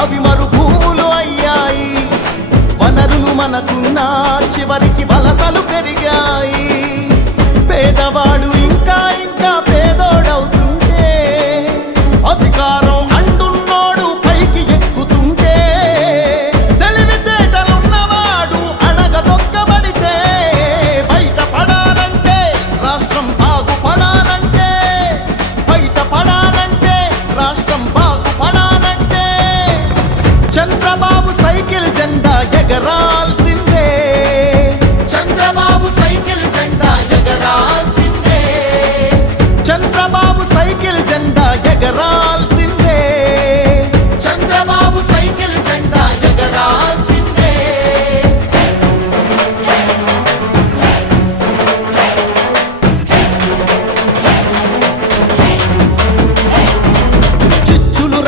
అవి మరుభూలు అయ్యాయి. వనరులు మనకున్నా చివరికి వలసలు పెరిగాయి. పేదవాడు ఇంకా ఇంకా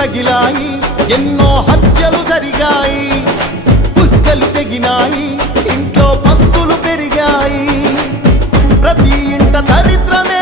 తగిలాయి ఎన్నో హత్యలు జరిగాయి. పుస్తలు తెగినాయి. ఇంట్లో పస్తులు పెరిగాయి. ప్రతి ఇంట దరిద్రమే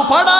பாகுபடா?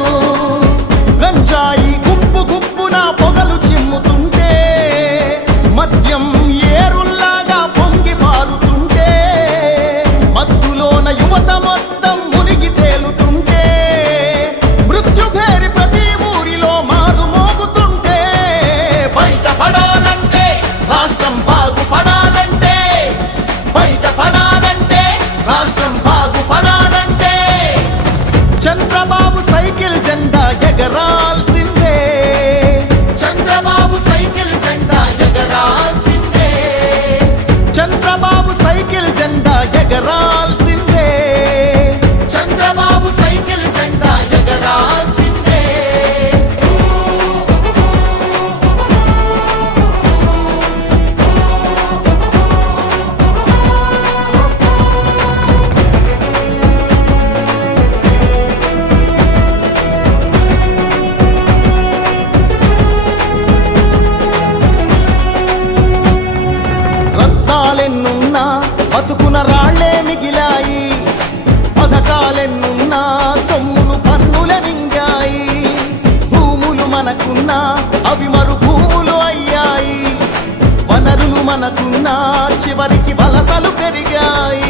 చివరికి వలసలు పెరిగాయి.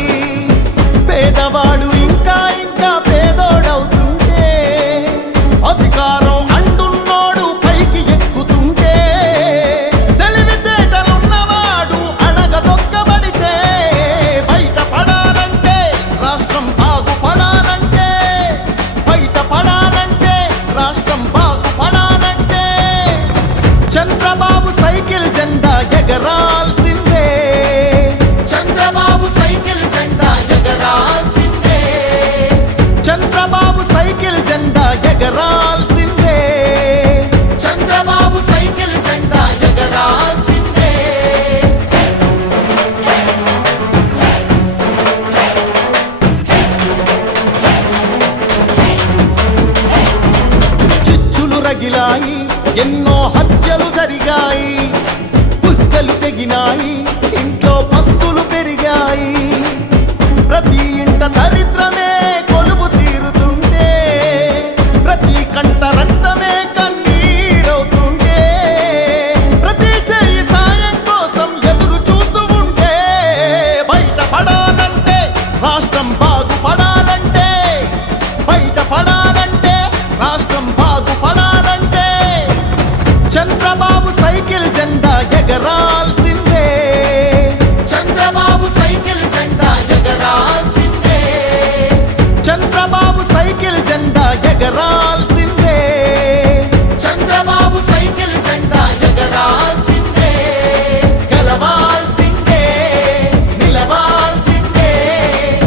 తగిలాయి. ఎన్నో హత్యలు జరిగాయి. పుస్తలు తెగినాయి. ఇంట్లో పస్తులు పెరిగాయి. ప్రతి ఇంట దరిద్రమే